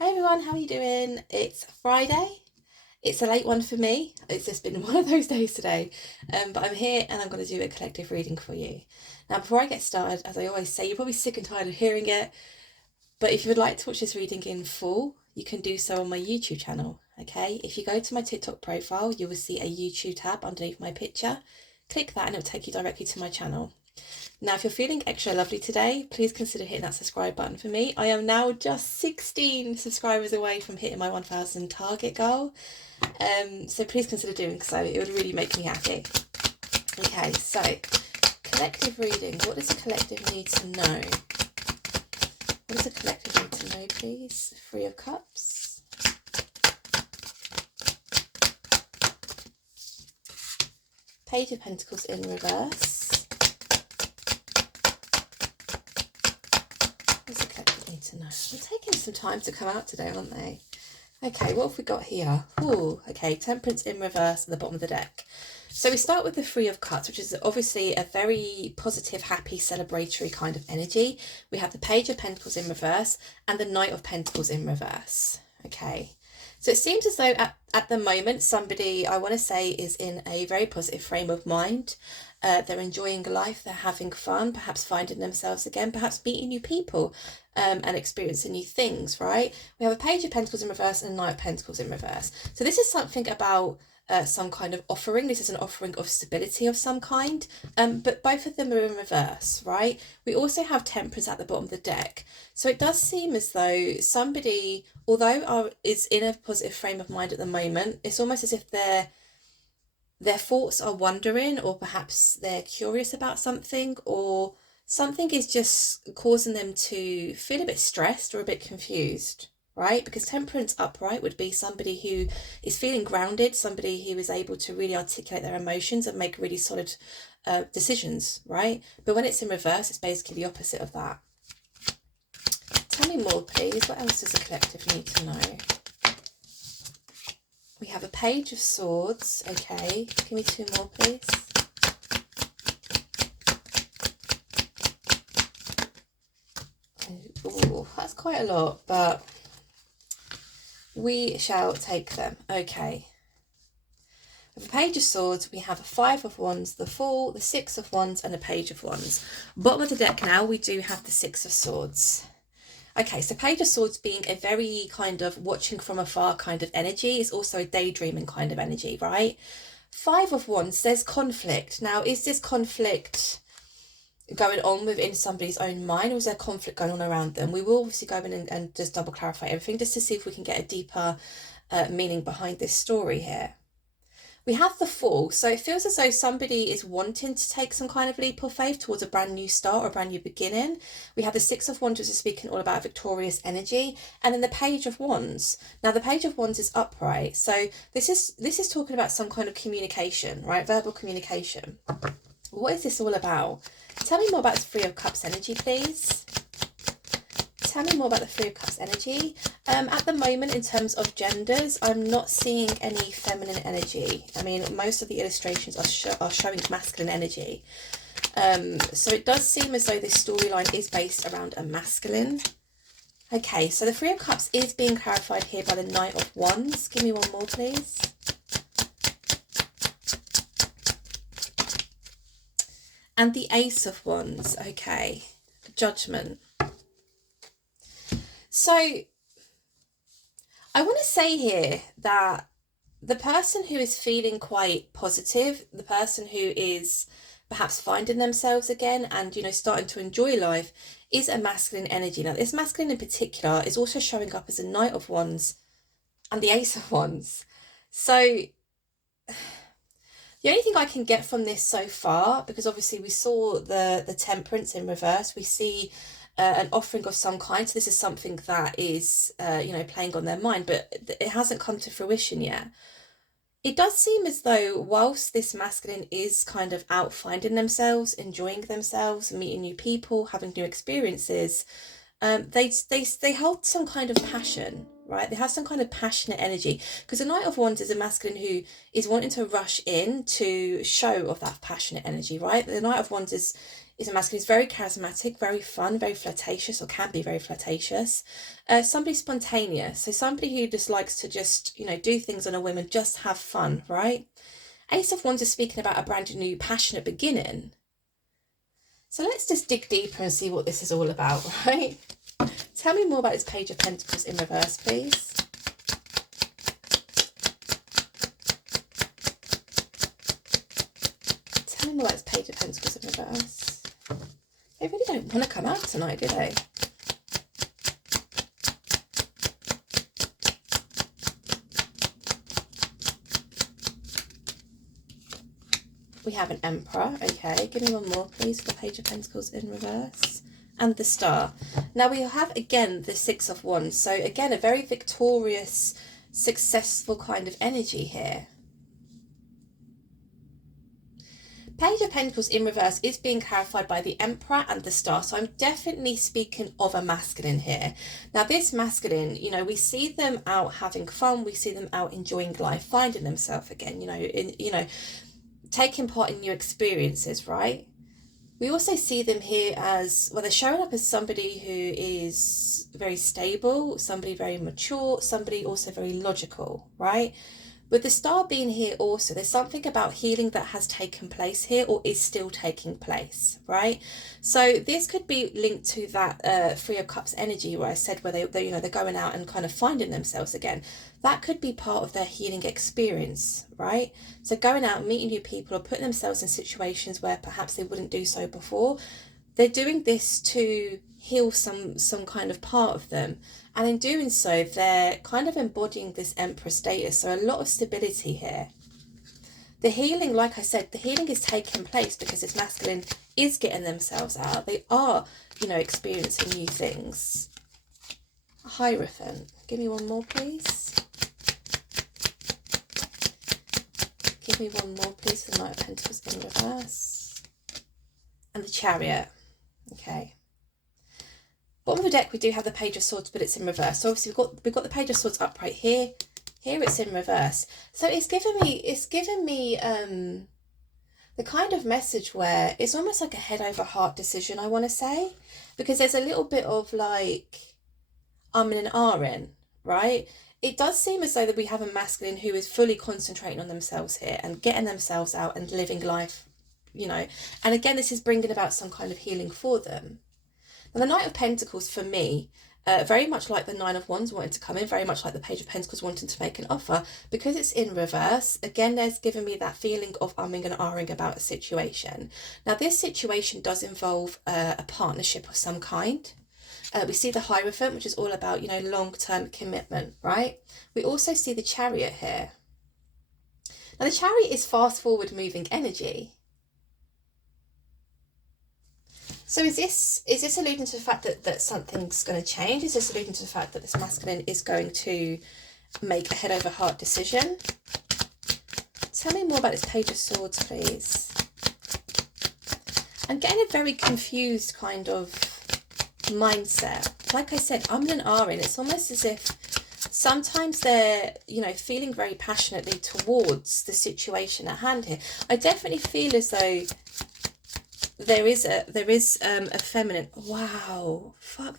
Hi everyone, how are you doing? It's Friday. It's a late one for me. It's just been one of those days today. But I'm here and I'm going to do a collective reading for you. Now, before I get started, as I always say, you're probably sick and tired of hearing it. But if you would like to watch this reading in full, you can do so on my YouTube channel. Okay? If you go to my TikTok profile, you will see a YouTube tab underneath my picture. Click that and it will take you directly to my channel. Now, if you're feeling extra lovely today, please consider hitting that subscribe button for me. I am now just 16 subscribers away from hitting my 1,000 target goal. So please consider doing so. It would really make me happy. Okay, so collective reading. What does a collective need to know? What does a collective need to know, please? Three of Cups. Page of Pentacles in reverse. What's the collective need to know? They're taking some time to come out today, aren't they? Okay, what have we got here? Ooh, okay, Temperance in reverse at the bottom of the deck. So we start with the Three of Cups, which is obviously a very positive, happy, celebratory kind of energy. We have the Page of Pentacles in reverse and the Knight of Pentacles in reverse. Okay, so it seems as though at the moment somebody, I want to say, is in a very positive frame of mind. They're enjoying life, they're having fun, perhaps finding themselves again, perhaps meeting new people and experiencing new things, right? We have a Page of Pentacles in reverse and a Knight of Pentacles in reverse. So this is something about some kind of offering. This is an offering of stability of some kind, but both of them are in reverse, right? We also have Temperance at the bottom of the deck. So it does seem as though somebody, although is in a positive frame of mind at the moment, it's almost as if their thoughts are wandering, or perhaps they're curious about something, or something is just causing them to feel a bit stressed or a bit confused, right? Because Temperance upright would be somebody who is feeling grounded, somebody who is able to really articulate their emotions and make really solid decisions, right? But when it's in reverse, it's basically the opposite of that. Tell me more, please. What else does the collective need to know? We have a Page of Swords. Okay, give me two more, please. Oh, that's quite a lot, but we shall take them. Okay. With a Page of Swords, we have a Five of Wands, the Fool, the Six of Wands, and a Page of Wands. Bottom of the deck now, we do have the Six of Swords. Okay, so Page of Swords being a very kind of watching from afar kind of energy is also a daydreaming kind of energy, right? Five of Wands, there's conflict. Now, is this conflict going on within somebody's own mind, or is there conflict going on around them? We will obviously go in and just double clarify everything just to see if we can get a deeper meaning behind this story here. We have the Fool, so it feels as though somebody is wanting to take some kind of leap of faith towards a brand new start or a brand new beginning. We have the Six of Wands, which is speaking all about victorious energy, and then the Page of Wands. Now the Page of Wands is upright, so this is talking about some kind of communication, right? Verbal communication. What is this all about? Tell me more about the Three of Cups energy, please. Tell me more about the Three of Cups energy. At the moment, in terms of genders, I'm not seeing any feminine energy. I mean, most of the illustrations are showing masculine energy. So it does seem as though this storyline is based around a masculine. Okay, so the Three of Cups is being clarified here by the Knight of Wands. Give me one more, please. And the Ace of Wands. Okay, Judgment. So I want to say here that the person who is feeling quite positive, the person who is perhaps finding themselves again and, you know, starting to enjoy life, is a masculine energy. Now, this masculine in particular is also showing up as a Knight of Wands and the Ace of Wands. So the only thing I can get from this so far, because obviously we saw the Temperance in reverse, we see an offering of some kind. So this is something that is, you know, playing on their mind, but it hasn't come to fruition yet. It does seem as though whilst this masculine is kind of out finding themselves, enjoying themselves, meeting new people, having new experiences, they hold some kind of passion, right? They have some kind of passionate energy, because the Knight of Wands is a masculine who is wanting to rush in to show of that passionate energy, right? The Knight of Wands is a masculine who's very charismatic, very fun, very flirtatious, or can be very flirtatious. Somebody spontaneous, so somebody who just likes to just, you know, do things on a whim and just have fun, right? Ace of Wands is speaking about a brand new passionate beginning. So let's just dig deeper and see what this is all about, right? Tell me more about this Page of Pentacles in reverse, please. Tell me more about this Page of Pentacles in reverse. They really don't want to come out tonight, do they? We have an Emperor. Okay, give me one more, please, for the Page of Pentacles in reverse. And the Star. Now we have, again, the Six of Wands. So, again, a very victorious, successful kind of energy here. Page of Pentacles in reverse is being clarified by the Emperor and the Star. So I'm definitely speaking of a masculine here. Now this masculine, you know, we see them out having fun. We see them out enjoying life, finding themselves again, taking part in new experiences, right? We also see them here as, well, they're showing up as somebody who is very stable, somebody very mature, somebody also very logical, right? With the Star being here also, there's something about healing that has taken place here or is still taking place, right? So this could be linked to that Three of Cups energy where I said where they're going out and kind of finding themselves again. That could be part of their healing experience, right? So going out and meeting new people or putting themselves in situations where perhaps they wouldn't do so before. They're doing this to heal some kind of part of them. And in doing so, they're kind of embodying this Emperor status. So a lot of stability here. The healing, like I said, the healing is taking place because this masculine is getting themselves out. They are, experiencing new things. Hierophant. Give me one more, please. Give me one more, please, for the Knight of Pentacles in reverse. And the Chariot. Okay. Bottom of the deck, we do have the Page of Swords, but it's in reverse. So obviously we've got the Page of Swords upright here. Here it's in reverse. So it's given me the kind of message where it's almost like a head over heart decision, I want to say, because there's a little bit of like in and ahhing, right? It does seem as though that we have a masculine who is fully concentrating on themselves here and getting themselves out and living life, and again, this is bringing about some kind of healing for them. Now, the Knight of Pentacles, for me, very much like the Nine of Wands wanting to come in, very much like the Page of Pentacles wanting to make an offer, because it's in reverse, again, there's given me that feeling of umming and ahhing about a situation. Now, this situation does involve a partnership of some kind. We see the Hierophant, which is all about, long-term commitment, right? We also see the Chariot here. Now, the Chariot is fast-forward moving energy. So is this alluding to the fact that something's going to change? Is this alluding to the fact that this masculine is going to make a head over heart decision? Tell me more about this Page of Swords, please. I'm getting a very confused kind of mindset. Like I said, I'm an ahhing. It's almost as if sometimes they're, feeling very passionately towards the situation at hand here. I definitely feel as though there is a feminine, wow, fuck,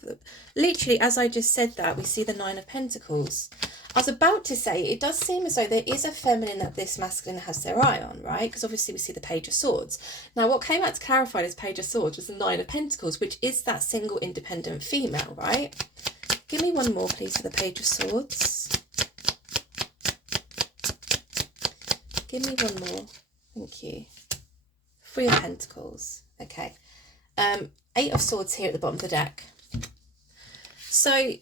literally as I just said that, we see the Nine of Pentacles. I was about to say, it does seem as though there is a feminine that this masculine has their eye on, right? Because obviously we see the Page of Swords. Now, what came out to clarify this Page of Swords was the Nine of Pentacles, which is that single independent female, right? Give me one more, please, for the Page of Swords. Give me one more. Thank you. Three of Pentacles. Okay. Eight of Swords here at the bottom of the deck. So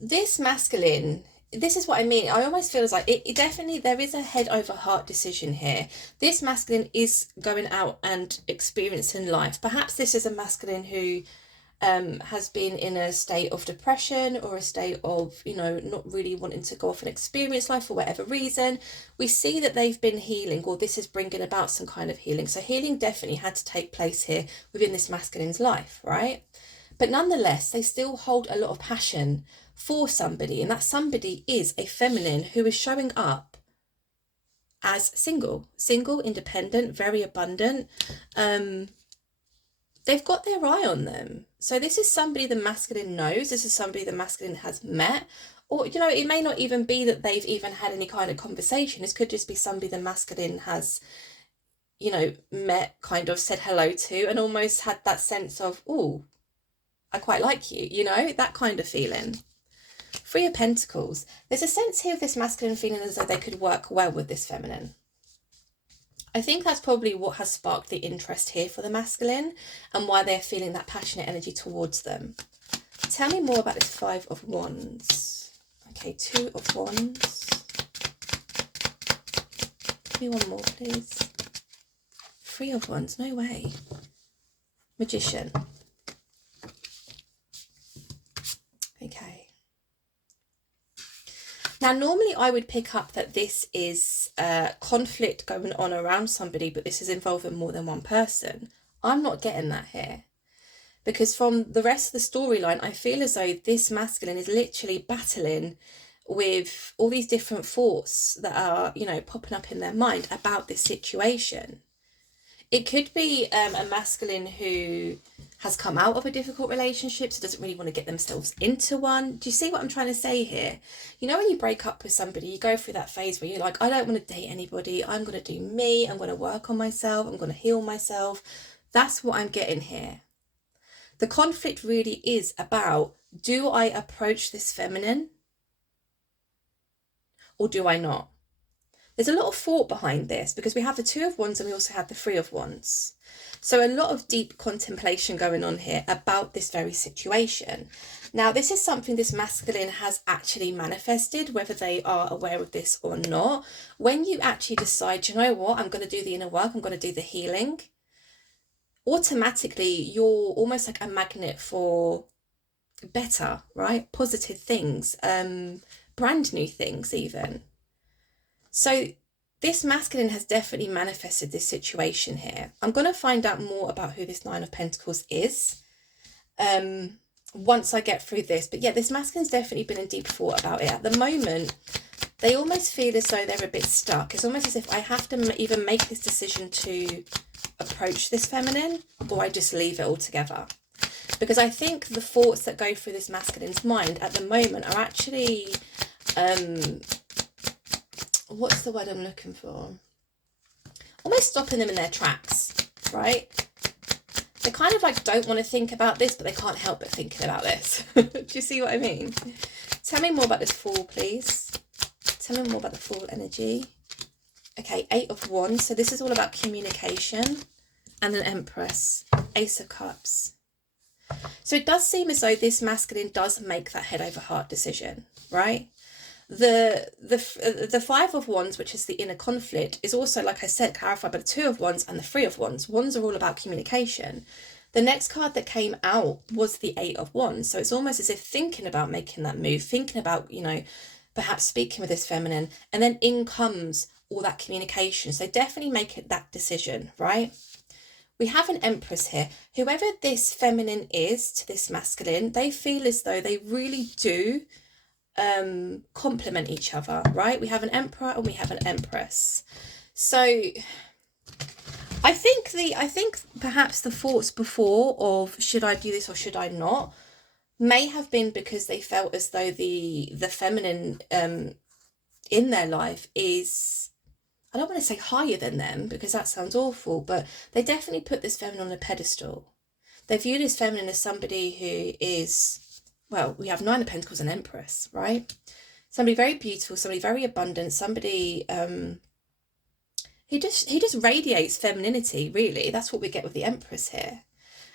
this masculine, this is what I mean. I almost feel as like it definitely, there is a head over heart decision here. This masculine is going out and experiencing life. Perhaps this is a masculine who has been in a state of depression or a state of, not really wanting to go off and experience life for whatever reason. We see that they've been healing, or this is bringing about some kind of healing. So healing definitely had to take place here within this masculine's life, right? But nonetheless, they still hold a lot of passion for somebody, and that somebody is a feminine who is showing up as single, independent, very abundant. They've got their eye on them. So this is somebody the masculine knows. This is somebody the masculine has met. Or, you know, it may not even be that they've even had any kind of conversation. This could just be somebody the masculine has, you know, met, kind of said hello to, and almost had that sense of, oh, I quite like you, you know, that kind of feeling. Three of Pentacles. There's a sense here of this masculine feeling as though they could work well with this feminine. I think that's probably what has sparked the interest here for the masculine and why they're feeling that passionate energy towards them. Tell me more about this Five of Wands. Okay, Two of Wands. Give me one more, please. Three of Wands, no way. Magician. Okay. Now, normally I would pick up that this is conflict going on around somebody, but this is involving more than one person. I'm not getting that here. Because from the rest of the storyline, I feel as though this masculine is literally battling with all these different thoughts that are, you know, popping up in their mind about this situation. It could be a masculine who has come out of a difficult relationship, so doesn't really want to get themselves into one. Do you see what I'm trying to say here? You know, when you break up with somebody, you go through that phase where you're like, I don't want to date anybody. I'm going to do me. I'm going to work on myself. I'm going to heal myself. That's what I'm getting here. The conflict really is about, do I approach this feminine or do I not? There's a lot of thought behind this because we have the Two of Wands and we also have the Three of Wands. So a lot of deep contemplation going on here about this very situation. Now, this is something this masculine has actually manifested, whether they are aware of this or not. When you actually decide, you know what, I'm going to do the inner work, I'm going to do the healing, automatically you're almost like a magnet for better, right? Positive things, brand new things even. So this masculine has definitely manifested this situation here. I'm going to find out more about who this Nine of Pentacles is once I get through this. But yeah, this masculine's definitely been in deep thought about it. At the moment, they almost feel as though they're a bit stuck. It's almost as if I have to either make this decision to approach this feminine or I just leave it altogether. Because I think the thoughts that go through this masculine's mind at the moment are actually... what's the word I'm looking for? Almost stopping them in their tracks, right? They kind of like don't want to think about this, but they can't help but thinking about this. Do you see what I mean? Tell me more about this Fool, please. Tell me more about the Fool energy. Okay, Eight of Wands. So this is all about communication. And an Empress. Ace of Cups. So it does seem as though this masculine does make that head over heart decision, right? The Five of Wands, which is the inner conflict, is also, like I said, clarified by the Two of Wands and the Three of Wands. Wands are all about communication. The next card that came out was the Eight of Wands. So it's almost as if thinking about making that move, thinking about, you know, perhaps speaking with this feminine, and then in comes all that communication. So definitely make it that decision, right? We have an Empress here. Whoever this feminine is to this masculine, they feel as though they really do complement each other, right? We have an Emperor and we have an Empress. So I think perhaps the thoughts before of should I do this or should I not may have been because they felt as though the feminine in their life is, I don't want to say higher than them because that sounds awful, but they definitely put this feminine on a pedestal. They view this feminine as somebody who is, well, we have Nine of Pentacles and Empress, right? Somebody very beautiful, somebody very abundant, somebody he just radiates femininity, really. That's what we get with the Empress here.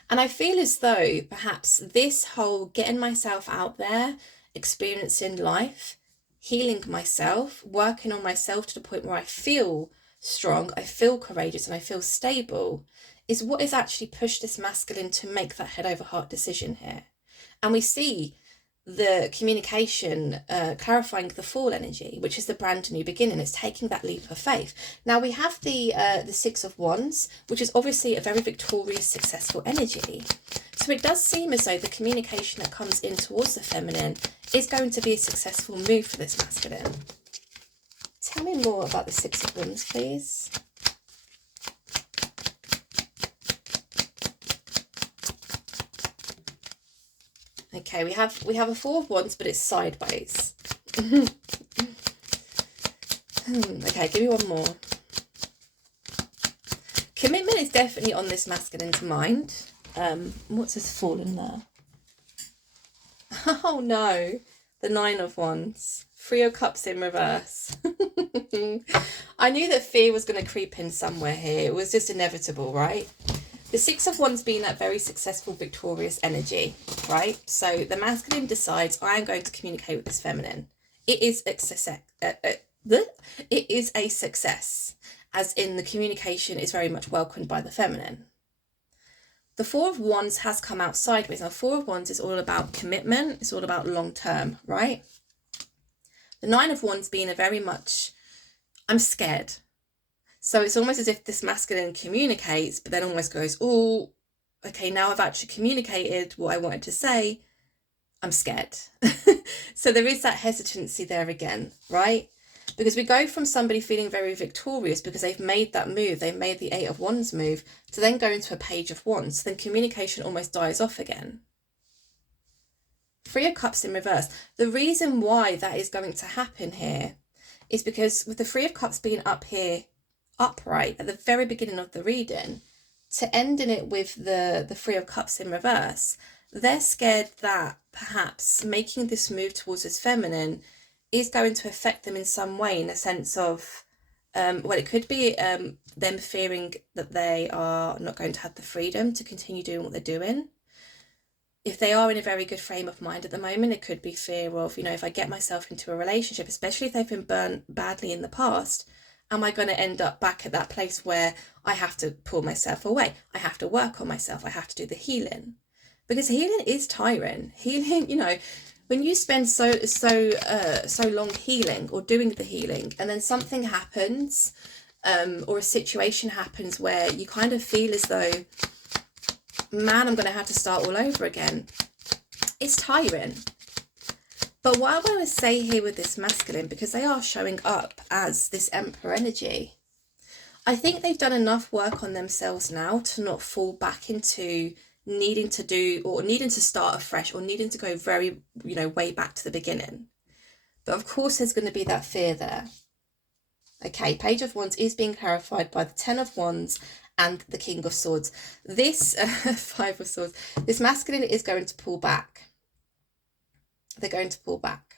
And I feel as though perhaps this whole getting myself out there, experiencing life, healing myself, working on myself to the point where I feel strong, I feel courageous, and I feel stable is what has actually pushed this masculine to make that head over heart decision here. And we see the communication, clarifying the fall energy, which is the brand new beginning. It's taking that leap of faith. Now we have the Six of Wands, which is obviously a very victorious, successful energy. So it does seem as though the communication that comes in towards the feminine is going to be a successful move for this masculine. Tell me more about the Six of Wands, please. Okay, we have a Four of Wands, but it's sideways. Okay, give me one more. Commitment is definitely on this masculine's mind. What's this fallen there? Oh no, the Nine of Wands. Three of Cups in reverse. I knew that fear was going to creep in somewhere here. It was just inevitable, right? The Six of Wands being that very successful, victorious energy, right? So the masculine decides, I am going to communicate with this feminine. It is a success. It is a success, as in the communication is very much welcomed by the feminine. The Four of Wands has come out sideways. Now, Four of Wands is all about commitment. It's all about long term, right? The Nine of Wands being a very much, I'm scared. So it's almost as if this masculine communicates, but then almost goes, oh, okay, now I've actually communicated what I wanted to say. I'm scared. So there is that hesitancy there again, right? Because we go from somebody feeling very victorious because they've made that move, they've made the Eight of Wands move, to then go into a Page of Wands. So then communication almost dies off again. Three of Cups in reverse. The reason why that is going to happen here is because with the Three of Cups being up here, upright at the very beginning of the reading, to ending it with the Three of Cups in reverse, they're scared that perhaps making this move towards this feminine is going to affect them in some way, in a sense of, well, it could be them fearing that they are not going to have the freedom to continue doing what they're doing. If they are in a very good frame of mind at the moment, it could be fear of, if I get myself into a relationship, especially if they've been burnt badly in the past, am I going to end up back at that place where I have to pull myself away? I have to work on myself. I have to do the healing. Because healing is tiring. Healing, when you spend so long healing or doing the healing, and then something happens, or a situation happens where you kind of feel as though, man, I'm going to have to start all over again. It's tiring. But what I want to say here with this masculine, because they are showing up as this Emperor energy, I think they've done enough work on themselves now to not fall back into needing to do, or needing to start afresh, or needing to go very, way back to the beginning. But of course there's going to be that fear there. Okay, Page of Wands is being clarified by the Ten of Wands and the King of Swords. This Five of Swords, this masculine is going to pull back. They're going to pull back.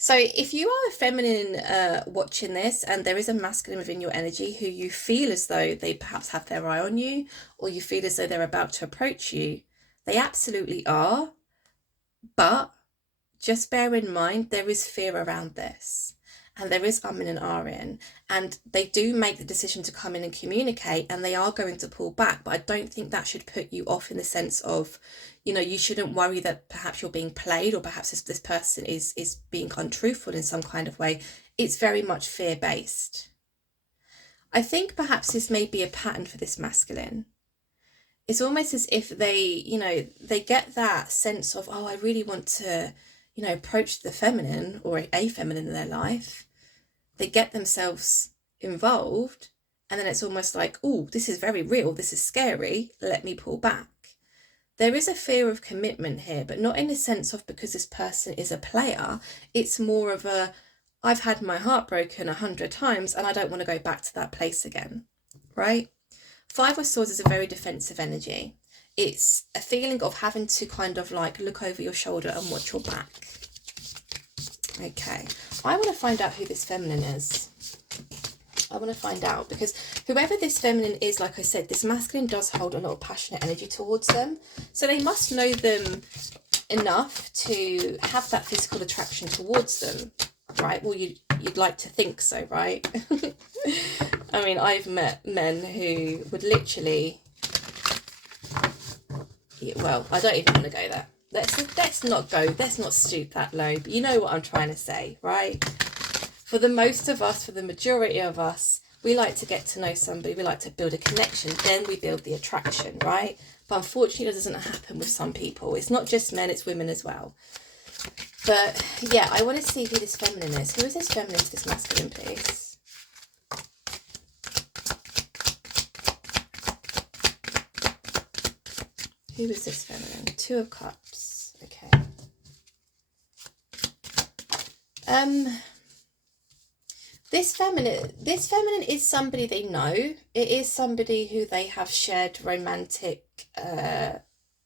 So if you are a feminine watching this, and there is a masculine within your energy who you feel as though they perhaps have their eye on you, or you feel as though they're about to approach you, they absolutely are. But just bear in mind, there is fear around this. And there is and ahhing, and they do make the decision to come in and communicate, and they are going to pull back. But I don't think that should put you off, in the sense of, you shouldn't worry that perhaps you're being played, or perhaps this person is being untruthful in some kind of way. It's very much fear-based. I think perhaps this may be a pattern for this masculine. It's almost as if they, they get that sense of, oh, I really want to, approach the feminine, or a feminine in their life. They get themselves involved, and then it's almost like, oh, this is very real, this is scary, let me pull back. There is a fear of commitment here, but not in the sense of because this person is a player. It's more of a, I've had my heart broken 100 times and I don't want to go back to that place again, right? Five of Swords is a very defensive energy. It's a feeling of having to kind of like look over your shoulder and watch your back. Okay, I want to find out who this feminine is. I want to find out, because whoever this feminine is, like I said, this masculine does hold a lot of passionate energy towards them. So they must know them enough to have that physical attraction towards them, right? Well, you'd like to think so, right? I mean, I've met men who would literally... Well, I don't even want to go there. let's not stoop that low, but you know what I'm trying to say, right? For the most of us, for the majority of us, we like to get to know somebody, we like to build a connection, then we build the attraction, right? But unfortunately, that doesn't happen with some people. It's not just men, it's women as well. But yeah, I want to see who this feminine is. Who is this feminine to this masculine, please? Who is this feminine? Two of Cups. Okay. This feminine is somebody they know. It is somebody who they have shared romantic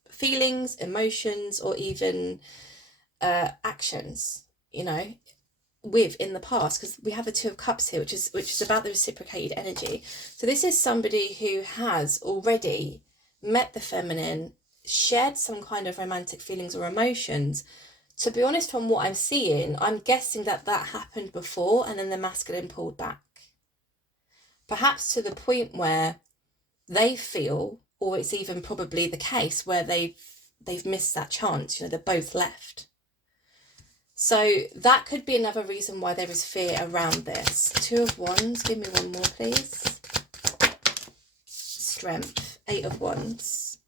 feelings, emotions, or even actions, you know, with in the past, because we have the Two of Cups here, which is about the reciprocated energy. So this is somebody who has already met the feminine, shared some kind of romantic feelings or emotions. To be honest, from what I'm seeing, I'm guessing that happened before and then the masculine pulled back. Perhaps to the point where they feel, or it's even probably the case where they've missed that chance, you know, they're both left. So that could be another reason why there is fear around this. Two of Wands, give me one more, please. Strength, Eight of Wands.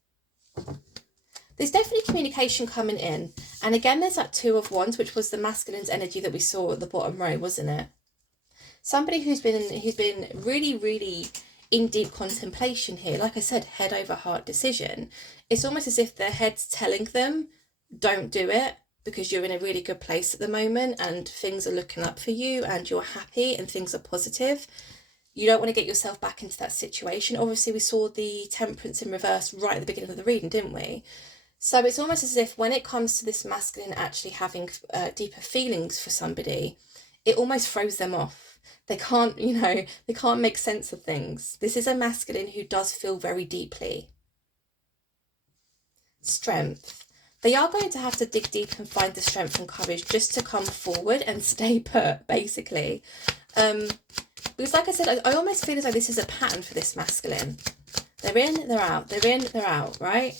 There's definitely communication coming in. And again, there's that Two of Wands, which was the masculine's energy that we saw at the bottom row, wasn't it? Somebody who's been really, really in deep contemplation here. Like I said, head over heart decision. It's almost as if their head's telling them, don't do it, because you're in a really good place at the moment and things are looking up for you and you're happy and things are positive. You don't want to get yourself back into that situation. Obviously, we saw the Temperance in reverse right at the beginning of the reading, didn't we? So it's almost as if when it comes to this masculine actually having deeper feelings for somebody, it almost throws them off. They can't, you know, they can't make sense of things. This is a masculine who does feel very deeply. Strength. They are going to have to dig deep and find the strength and courage just to come forward and stay put, basically. Because like I said, I almost feel as though this is a pattern for this masculine. They're in, they're out, they're in, they're out, right?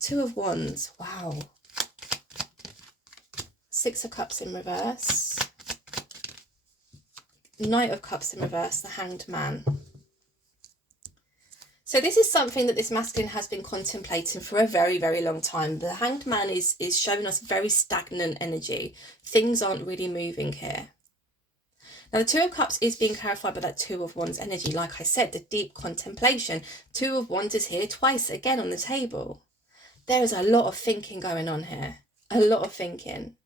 Two of Wands, wow. Six of Cups in reverse. Knight of Cups in reverse, the Hanged Man. So this is something that this masculine has been contemplating for a very, very long time. The Hanged Man is showing us very stagnant energy. Things aren't really moving here. Now, the Two of Cups is being clarified by that Two of Wands energy. Like I said, the deep contemplation. Two of Wands is here twice again on the table. There is a lot of thinking going on here. A lot of thinking.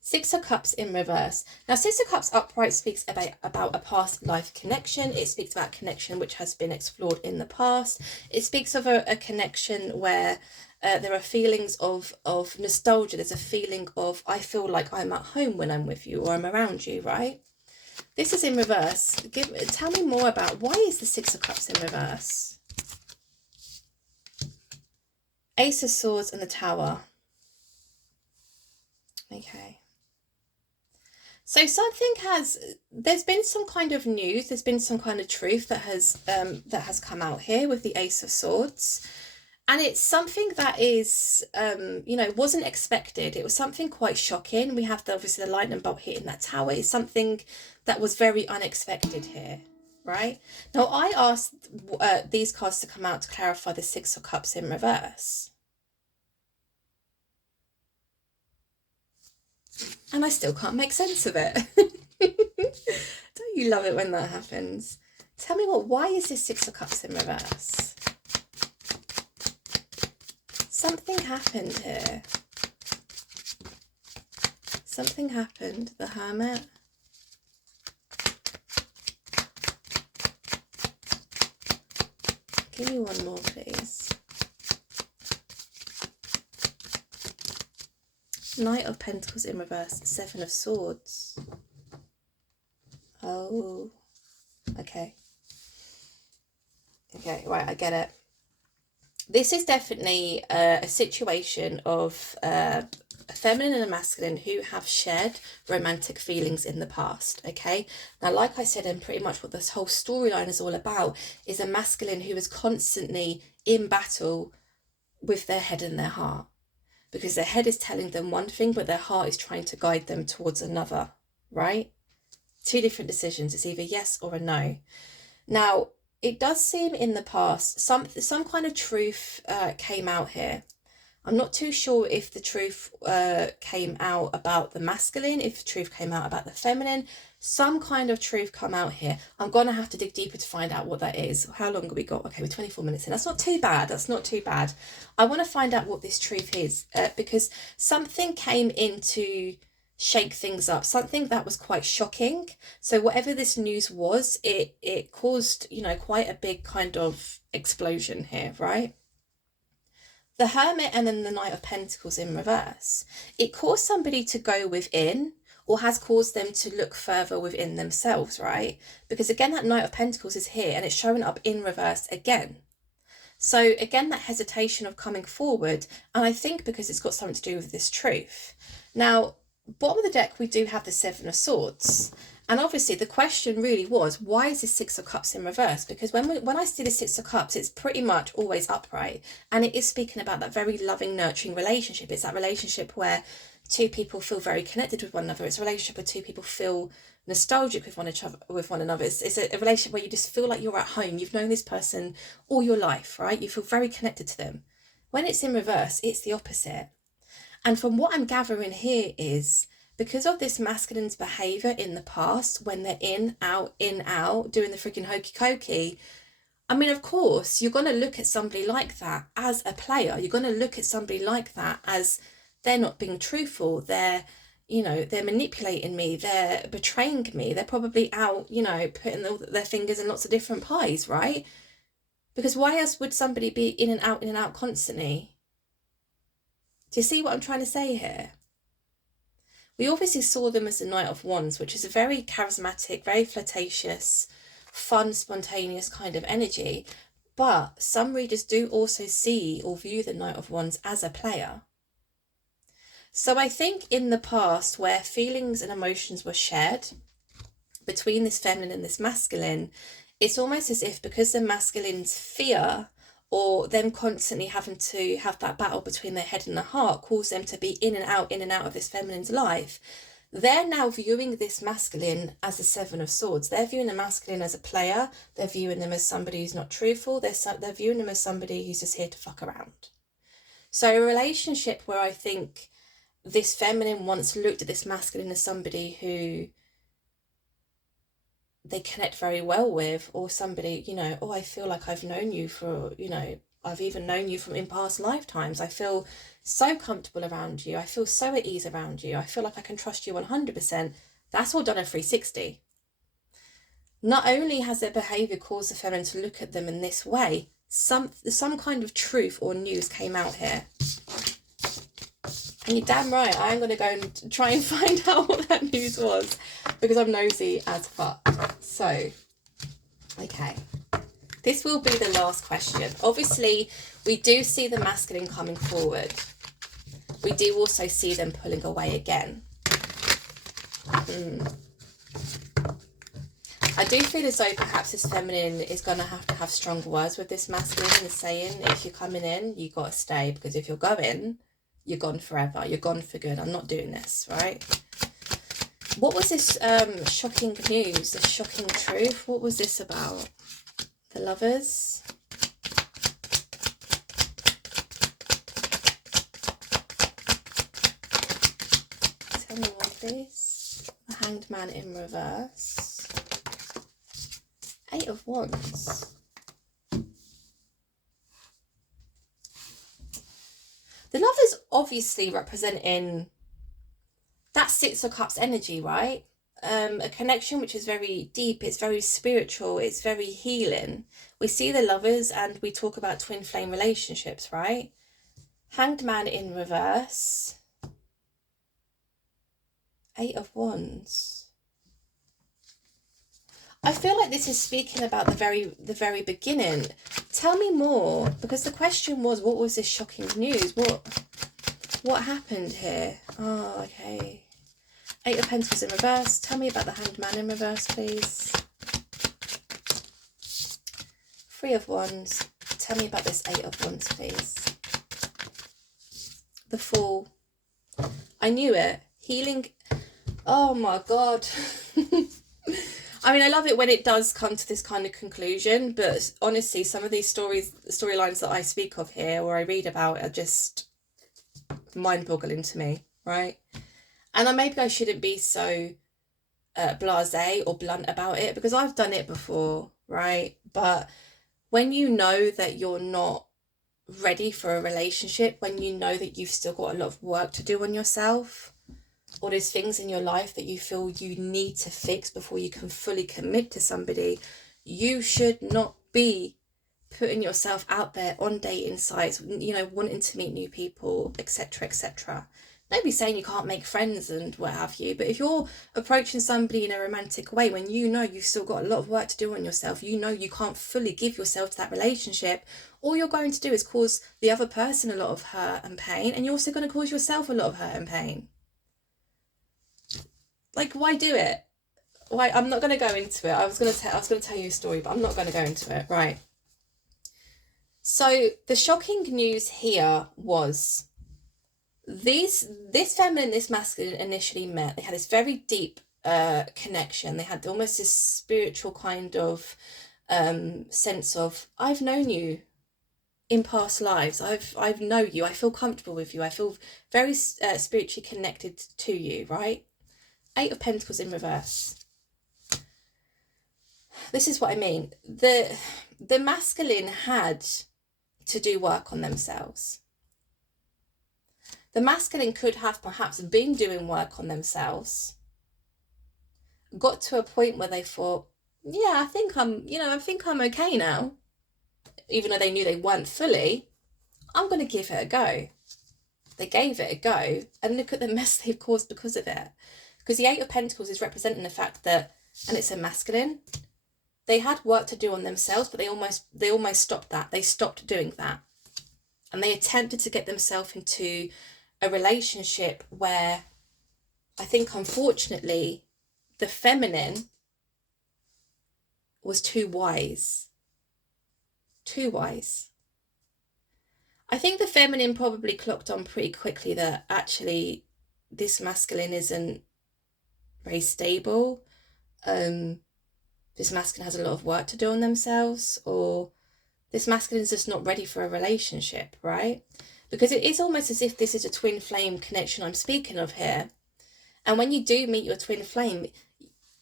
Six of Cups in reverse. Now, Six of Cups upright speaks about a past life connection. It speaks about connection which has been explored in the past. It speaks of a connection where there are feelings of nostalgia. There's a feeling of, I feel like I'm at home when I'm with you or I'm around you, right? This is in reverse. Tell me more about why is the Six of Cups in reverse? Ace of Swords and the Tower. Okay. So there's been some kind of news, there's been some kind of truth that has come out here with the Ace of Swords. And it's something that is, you know, wasn't expected. It was something quite shocking. We have obviously the lightning bolt hitting that tower. It's something that was very unexpected here, right? Now, I asked these cards to come out to clarify the Six of Cups in reverse. And I still can't make sense of it. Don't you love it when that happens? Tell me why is this Six of Cups in reverse? Something happened here. Something happened. The Hermit. Give me one more, please. Knight of Pentacles in reverse. Seven of Swords. Oh. Okay. Okay, right, I get it. This is definitely a situation of a feminine and a masculine who have shared romantic feelings in the past, okay? Now, like I said, and pretty much what this whole storyline is all about, is a masculine who is constantly in battle with their head and their heart. because their head is telling them one thing, but their heart is trying to guide them towards another, right? Two different decisions. It's either yes or a no. Now, it does seem in the past, some kind of truth came out here. I'm not too sure if the truth came out about the masculine, if the truth came out about the feminine. Some kind of truth come out here. I'm going to have to dig deeper to find out what that is. How long have we got? Okay, we're 24 minutes in. That's not too bad. That's not too bad. I want to find out what this truth is because something came in to shake things up, something that was quite shocking. So whatever this news was, it caused, you know, quite a big kind of explosion here, right? The Hermit and then the Knight of Pentacles in reverse. It caused somebody to go within, or has caused them to look further within themselves, right? Because again, that Knight of Pentacles is here and it's showing up in reverse again. So again, that hesitation of coming forward. And I think because it's got something to do with this truth. Now, bottom of the deck, we do have the Seven of Swords. And obviously the question really was, why is this Six of Cups in reverse? Because when I see the Six of Cups, it's pretty much always upright. And it is speaking about that very loving, nurturing relationship. It's that relationship where two people feel very connected with one another. It's a relationship where two people feel nostalgic with one another. It's a relationship where you just feel like you're at home. You've known this person all your life, right? You feel very connected to them. When it's in reverse, it's the opposite. And from what I'm gathering here is, because of this masculine's behaviour in the past, when they're in, out, doing the freaking hokey cokey, I mean, of course, you're going to look at somebody like that as a player. You're going to look at somebody like that as they're not being truthful. They're, you know, they're manipulating me. They're betraying me. They're probably out, you know, putting their fingers in lots of different pies, right? Because why else would somebody be in and out constantly? Do you see what I'm trying to say here? We obviously saw them as the Knight of Wands, which is a very charismatic, very flirtatious, fun, spontaneous kind of energy. But some readers do also see or view the Knight of Wands as a player. So I think in the past, where feelings and emotions were shared between this feminine and this masculine, it's almost as if because the masculine's fear or them constantly having to have that battle between their head and their heart caused them to be in and out of this feminine's life. They're now viewing this masculine as the Seven of Swords. They're viewing the masculine as a player. They're viewing them as somebody who's not truthful. They're viewing them as somebody who's just here to fuck around. So a relationship where I think this feminine once looked at this masculine as somebody who they connect very well with, or somebody, you know, oh, I feel like I've known you for, you know, I've even known you from in past lifetimes. I feel so comfortable around you. I feel so at ease around you. I feel like I can trust you 100%. That's all done a 360. Not only has their behaviour caused the feminine to look at them in this way, some kind of truth or news came out here. And you're damn right, I am going to go and try and find out what that news was, because I'm nosy as fuck. So, okay. This will be the last question. Obviously, we do see the masculine coming forward. We do also see them pulling away again. I do feel as though perhaps this feminine is going to have strong words with this masculine and saying, if you're coming in, you got to stay, because if you're going, you're gone forever. You're gone for good. I'm not doing this, right? What was this shocking news, this shocking truth? What was this about? The Lovers. Tell me more, please. The Hanged Man in reverse. Eight of Wands. The Lovers obviously representing that Six of Cups energy, right? A connection which is very deep, it's very spiritual, it's very healing. We see the Lovers and we talk about twin flame relationships, right? Hanged Man in reverse. Eight of Wands. I feel like this is speaking about the very beginning. Tell me more, because the question was, what was this shocking news? What happened here? Oh, okay. Eight of Pentacles in reverse. Tell me about the Hanged Man in reverse, please. Three of Wands. Tell me about this Eight of Wands, please. the Fool. I knew it. Healing. Oh my God. I mean, I love it when it does come to this kind of conclusion, but honestly, some of these storylines that I speak of here or I read about are just mind-boggling to me, right? And maybe I shouldn't be so blasé or blunt about it, because I've done it before, right? But when you know that you're not ready for a relationship, when you know that you've still got a lot of work to do on yourself, or there's things in your life that you feel you need to fix before you can fully commit to somebody, you should not be putting yourself out there on dating sites, you know, wanting to meet new people, etc., etc. Nobody's saying you can't make friends and what have you, but if you're approaching somebody in a romantic way when you know you've still got a lot of work to do on yourself, you know you can't fully give yourself to that relationship, all you're going to do is cause the other person a lot of hurt and pain, and you're also going to cause yourself a lot of hurt and pain. Like, why do it? Why? I'm not going to go into it. I was going to tell you a story, but I'm not going to go into it. Right. So the shocking news here was this feminine, this masculine initially met. They had this very deep connection. They had almost this spiritual kind of sense of, I've known you in past lives. I've known you. I feel comfortable with you. I feel very spiritually connected to you, right? 8 of Pentacles in reverse. This is what I mean. The masculine had to do work on themselves. The masculine could have perhaps been doing work on themselves, got to a point where they thought, yeah, I think I'm okay now. Even though they knew they weren't fully, I'm going to give it a go. They gave it a go, and look at the mess they've caused because of it. Because the 8 of Pentacles is representing the fact that, and it's a masculine, they had work to do on themselves, but they almost stopped that. They stopped doing that. And they attempted to get themselves into a relationship where I think, unfortunately, the feminine was too wise. Too wise. I think the feminine probably clocked on pretty quickly that actually this masculine isn't very stable. This masculine has a lot of work to do on themselves, or this masculine is just not ready for a relationship, right? Because it is almost as if this is a twin flame connection I'm speaking of here. And when you do meet your twin flame,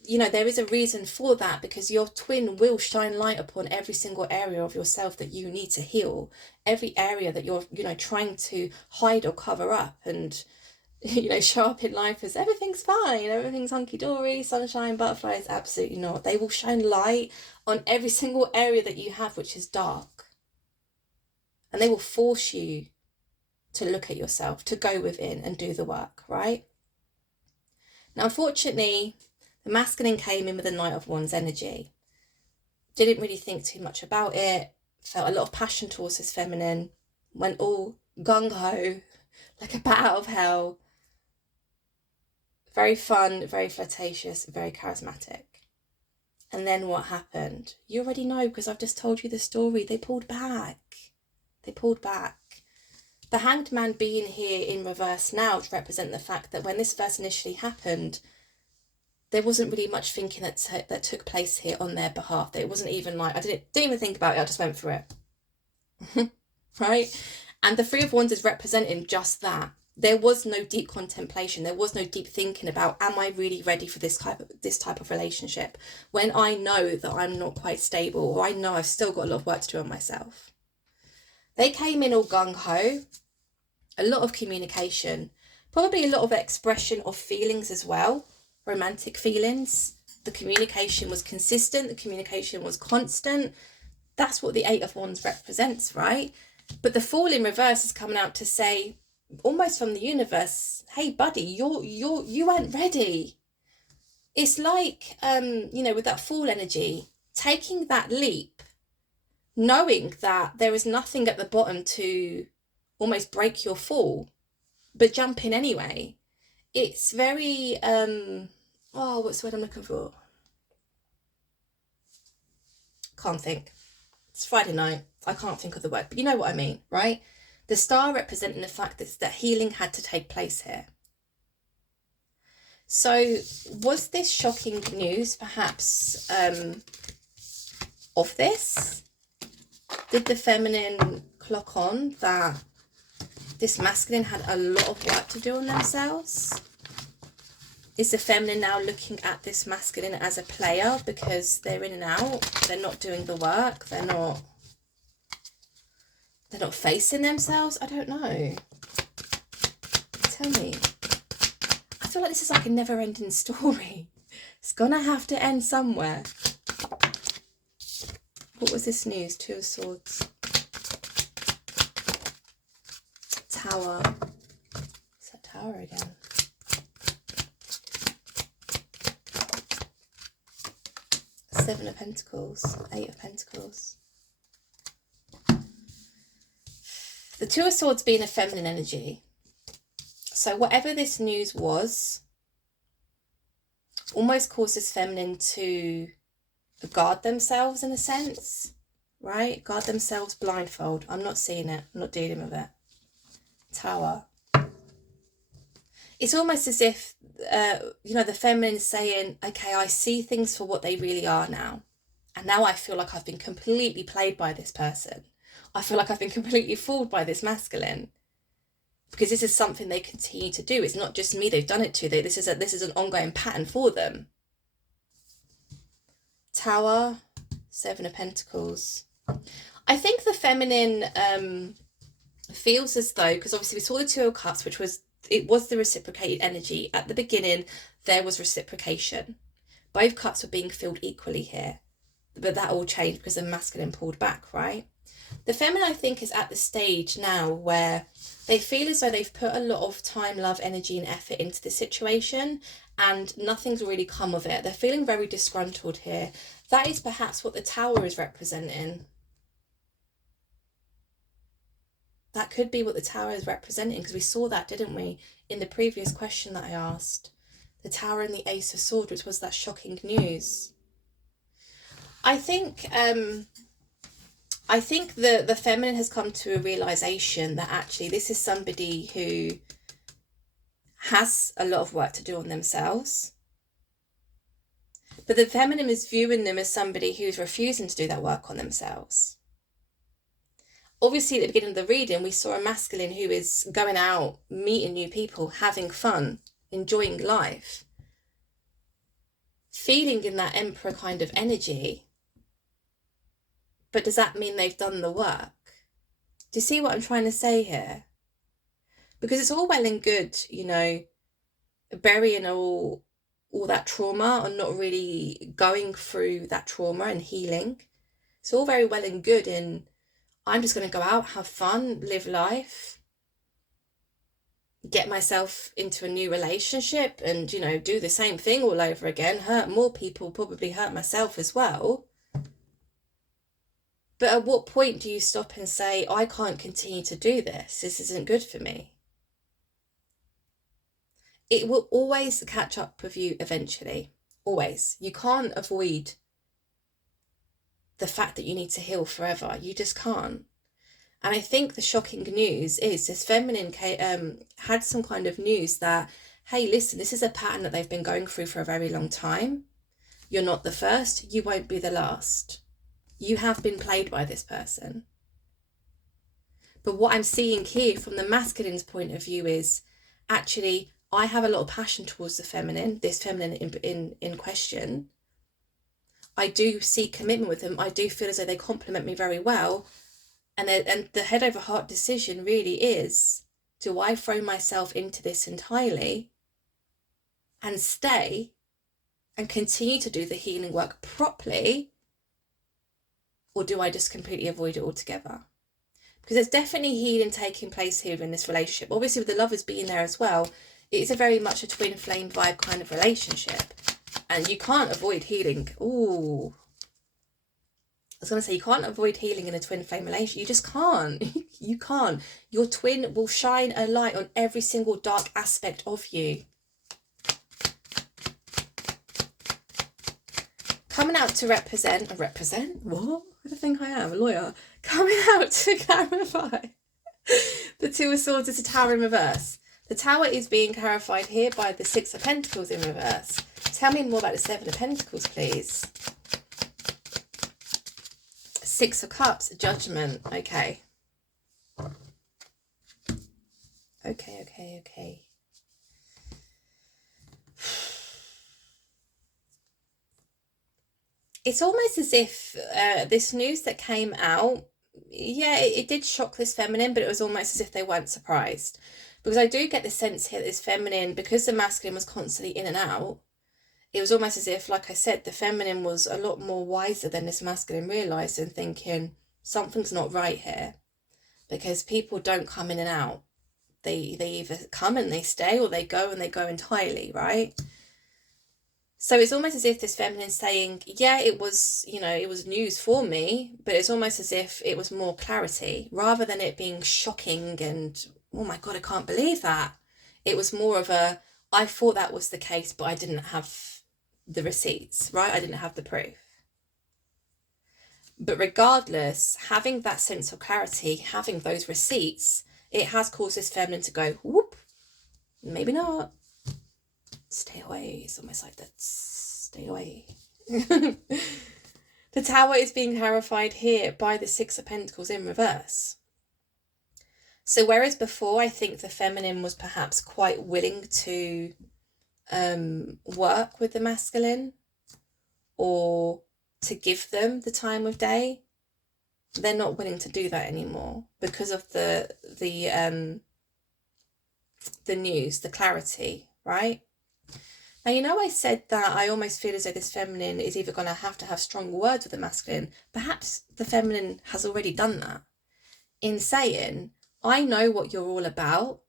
you know, there is a reason for that, because your twin will shine light upon every single area of yourself that you need to heal, every area that you're, you know, trying to hide or cover up and, you know, show up in life as everything's fine, everything's hunky-dory, sunshine, butterflies. Absolutely not. They will shine light on every single area that you have which is dark. And they will force you to look at yourself, to go within and do the work, right? Now, unfortunately, the masculine came in with the Knight of Wands energy. Didn't really think too much about it. Felt a lot of passion towards his feminine. Went all gung-ho, like a bat out of hell. Very fun, very flirtatious, very charismatic. And then what happened? You already know, because I've just told you the story. They pulled back. They pulled back. The Hanged Man being here in reverse now to represent the fact that when this first initially happened, there wasn't really much thinking that took place here on their behalf. It wasn't even like, I didn't even think about it, I just went for it. Right? And the Three of Wands is representing just that. There was no deep contemplation. There was no deep thinking about, am I really ready for this type of relationship? When I know that I'm not quite stable, or I know I've still got a lot of work to do on myself. They came in all gung-ho, a lot of communication, probably a lot of expression of feelings as well, romantic feelings. The communication was consistent, the communication was constant. That's what the 8 of Wands represents, right? But the Fool in reverse is coming out to say, almost from the universe, hey buddy, you weren't ready. It's like, you know, with that Fool energy, taking that leap, knowing that there is nothing at the bottom to almost break your fall, but jump in anyway. It's very, what's the word I'm looking for? Can't think. It's Friday night. I can't think of the word, but you know what I mean, right? The star representing the fact that healing had to take place here. So was this shocking news perhaps of this? Did the feminine clock on that this masculine had a lot of work to do on themselves? Is the feminine now looking at this masculine as a player because they're in and out? They're not doing the work. They're not facing themselves. I don't know. Tell me. I feel like this is like a never-ending story. It's gonna have to end somewhere. What was this news? Two of Swords. Tower. It's that Tower again. Seven of Pentacles. Eight of Pentacles. The Two of Swords being a feminine energy. So whatever this news was, almost causes feminine to guard themselves in a sense, right? Guard themselves blindfold. I'm not seeing it. I'm not dealing with it. Tower. It's almost as if, the feminine saying, okay, I see things for what they really are now. And now I feel like I've been completely played by this person. I feel like I've been completely fooled by this masculine. Because this is something they continue to do. It's not just me they've done it to. This is an ongoing pattern for them. Tower, Seven of Pentacles. I think the feminine feels as though, because obviously we saw the Two of Cups, which was the reciprocated energy. At the beginning, there was reciprocation. Both cups were being filled equally here. But that all changed because the masculine pulled back, right? The feminine, I think, is at the stage now where they feel as though they've put a lot of time, love, energy and effort into the situation and nothing's really come of it. They're feeling very disgruntled here. That is perhaps what the Tower is representing. That could be what the Tower is representing, because we saw that, didn't we, in the previous question that I asked. The Tower and the Ace of Swords, which was that shocking news. I think the feminine has come to a realization that actually this is somebody who has a lot of work to do on themselves. But the feminine is viewing them as somebody who's refusing to do that work on themselves. Obviously, at the beginning of the reading, we saw a masculine who is going out, meeting new people, having fun, enjoying life, feeling in that Emperor kind of energy. But does that mean they've done the work? Do you see what I'm trying to say here? Because it's all well and good, burying all that trauma and not really going through that trauma and healing. It's all very well and good in, I'm just going to go out, have fun, live life, get myself into a new relationship and, do the same thing all over again, hurt more people, probably hurt myself as well. But at what point do you stop and say, I can't continue to do this? This isn't good for me. It will always catch up with you eventually. Always. You can't avoid the fact that you need to heal forever. You just can't. And I think the shocking news is this feminine had some kind of news that, hey, listen, this is a pattern that they've been going through for a very long time. You're not the first. You won't be the last. You have been played by this person. But what I'm seeing here from the masculine's point of view is, actually, I have a lot of passion towards the feminine, this feminine in question. I do see commitment with them. I do feel as though they complement me very well. And the head over heart decision really is, do I throw myself into this entirely and stay and continue to do the healing work properly? Or do I just completely avoid it altogether? Because there's definitely healing taking place here in this relationship. Obviously, with the lovers being there as well, it is a very much a twin flame vibe kind of relationship. And you can't avoid healing. Ooh. I was going to say, you can't avoid healing in a twin flame relationship. You just can't. You can't. Your twin will shine a light on every single dark aspect of you. Coming out to represent? What? Who do I think I am? A lawyer? Coming out to clarify The Two of Swords is a Tower in reverse. The Tower is being clarified here by the Six of Pentacles in reverse. Tell me more about the Seven of Pentacles, please. Six of Cups, Judgment. Okay. Okay. It's almost as if this news that came out, yeah, it did shock this feminine, but it was almost as if they weren't surprised. Because I do get the sense here that this feminine, because the masculine was constantly in and out, it was almost as if, like I said, the feminine was a lot more wiser than this masculine realised and thinking, something's not right here. Because people don't come in and out. They either come and they stay, or they go and they go entirely, right? So it's almost as if this feminine saying, yeah, it was, it was news for me, but it's almost as if it was more clarity rather than it being shocking and, oh my God, I can't believe that. It was more of a, I thought that was the case, but I didn't have the receipts, right? I didn't have the proof. But regardless, having that sense of clarity, having those receipts, it has caused this feminine to go, whoop, maybe not. Stay away. It's almost like that. Stay away. The Tower is being clarified here by the Six of Pentacles in reverse. So whereas before I think the feminine was perhaps quite willing to work with the masculine or to give them the time of day, they're not willing to do that anymore because of the news, the clarity, right? Now, I said that I almost feel as though this feminine is either going to have strong words with the masculine. Perhaps the feminine has already done that in saying, I know what you're all about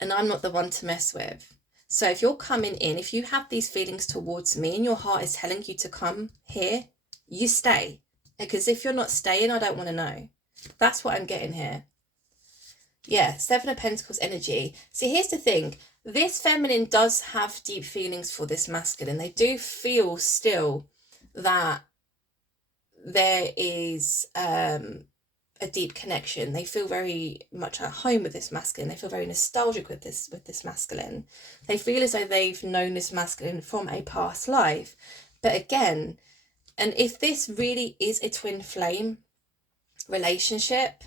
and I'm not the one to mess with. So if you're coming in, if you have these feelings towards me and your heart is telling you to come here, you stay. Because if you're not staying, I don't want to know. That's what I'm getting here. Yeah, Seven of Pentacles energy. See, here's the thing. This feminine does have deep feelings for this masculine. They do feel still that there is a deep connection. They feel very much at home with this masculine. They feel very nostalgic with this masculine. They feel as though they've known this masculine from a past life. But again, and if this really is a twin flame relationship,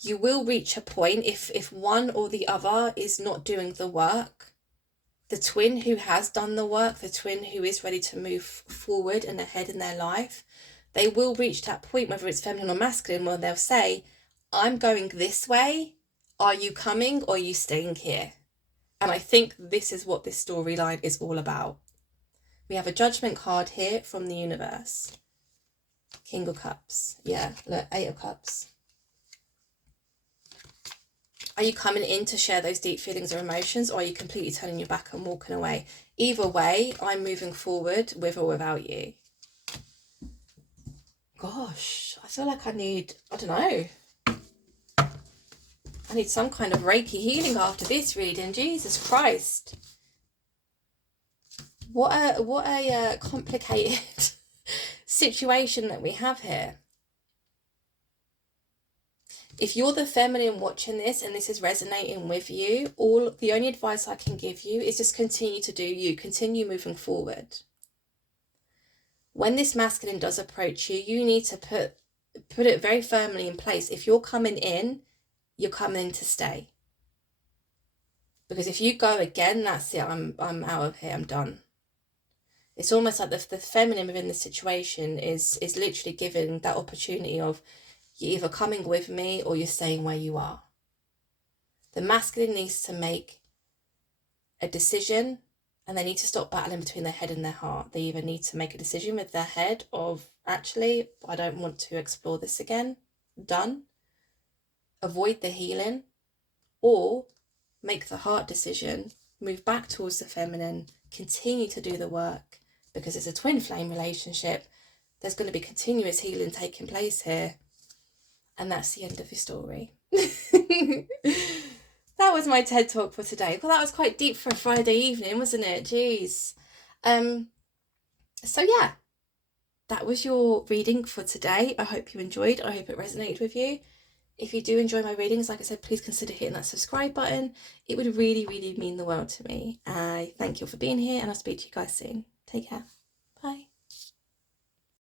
you will reach a point if one or the other is not doing the work. The twin who has done the work, the twin who is ready to move forward and ahead in their life, they will reach that point, whether it's feminine or masculine, where they'll say, I'm going this way. Are you coming or are you staying here? And I think this is what this storyline is all about. We have a Judgment card here from the universe. King of Cups. Yeah, look, Eight of Cups. Are you coming in to share those deep feelings or emotions, or are you completely turning your back and walking away? Either way, I'm moving forward with or without you. Gosh, I feel like I need, I don't know. I need some kind of Reiki healing after this reading. Jesus Christ. What a complicated situation that we have here. If you're the feminine watching this and this is resonating with you, the only advice I can give you is just continue to do you. Continue moving forward. When this masculine does approach you, you need to put it very firmly in place. If you're coming in, you're coming in to stay. Because if you go again, that's it. I'm out of here. I'm done. It's almost like the feminine within the situation is literally given that opportunity of, you're either coming with me or you're staying where you are. The masculine needs to make a decision, and they need to stop battling between their head and their heart. They either need to make a decision with their head of, actually, I don't want to explore this again. Done. Avoid the healing. Or make the heart decision, move back towards the feminine, continue to do the work, because it's a twin flame relationship. There's going to be continuous healing taking place here. And that's the end of the story. That was my TED Talk for today. Well, that was quite deep for a Friday evening, wasn't it? Jeez. So yeah, that was your reading for today. I hope you enjoyed. I hope it resonated with you. If you do enjoy my readings, like I said, please consider hitting that subscribe button. It would really, really mean the world to me. I thank you for being here, and I'll speak to you guys soon. Take care.